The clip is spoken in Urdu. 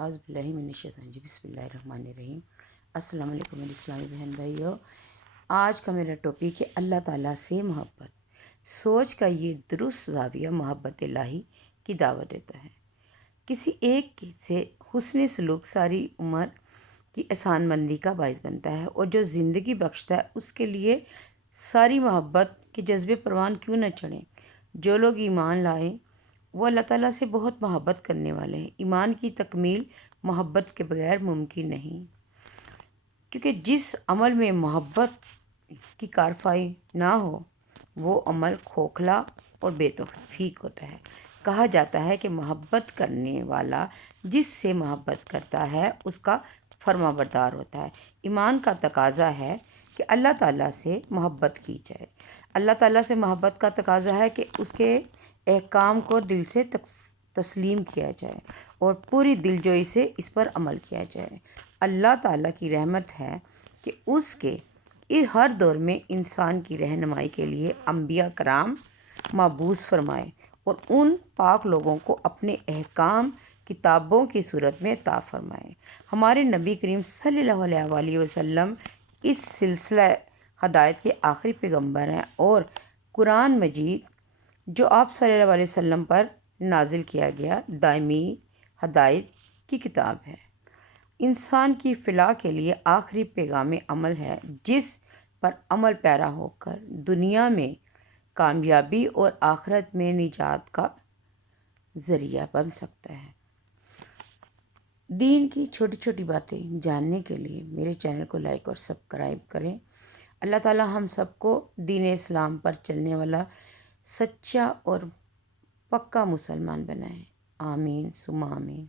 اعوذ باللہ من الشیطان الرجیم، بسم اللہ الرحمن الرحیم۔ السلام علیکم میرے اسلامی بہن بھائیو، آج کا میرا ٹاپک ہے اللہ تعالیٰ سے محبت۔ سوچ کا یہ درست زاویہ محبت الہی کی دعوت دیتا ہے۔ کسی ایک سے حسن سلوک ساری عمر کی احسان مندی کا باعث بنتا ہے، اور جو زندگی بخشتا ہے اس کے لیے ساری محبت کے جذبے پروان کیوں نہ چڑھیں۔ جو لوگ ایمان لائیں وہ اللہ تعالیٰ سے بہت محبت کرنے والے ہیں۔ ایمان کی تکمیل محبت کے بغیر ممکن نہیں، کیونکہ جس عمل میں محبت کی کارفائی نہ ہو وہ عمل کھوکھلا اور بے توفیق ہوتا ہے۔ کہا جاتا ہے کہ محبت کرنے والا جس سے محبت کرتا ہے اس کا فرما بردار ہوتا ہے۔ ایمان کا تقاضا ہے کہ اللہ تعالیٰ سے محبت کی جائے۔ اللہ تعالیٰ سے محبت کا تقاضا ہے کہ اس کے احکام کو دل سے تسلیم کیا جائے اور پوری دلجوئی سے اس پر عمل کیا جائے۔ اللہ تعالیٰ کی رحمت ہے کہ اس کے ہر دور میں انسان کی رہنمائی کے لیے انبیاء کرام مبعوث فرمائے اور ان پاک لوگوں کو اپنے احکام کتابوں کی صورت میں عطا فرمائے۔ ہمارے نبی کریم صلی اللہ علیہ وآلہ وسلم اس سلسلہ ہدایت کے آخری پیغمبر ہیں، اور قرآن مجید جو آپ صلی اللہ علیہ وسلم پر نازل کیا گیا دائمی ہدایت کی کتاب ہے، انسان کی فلاح کے لیے آخری پیغام عمل ہے، جس پر عمل پیرا ہو کر دنیا میں کامیابی اور آخرت میں نجات کا ذریعہ بن سکتا ہے۔ دین کی چھوٹی چھوٹی باتیں جاننے کے لیے میرے چینل کو لائک اور سبسکرائب کریں۔ اللہ تعالیٰ ہم سب کو دین اسلام پر چلنے والا سچا اور پکا مسلمان بنائے۔ آمین ثم آمین۔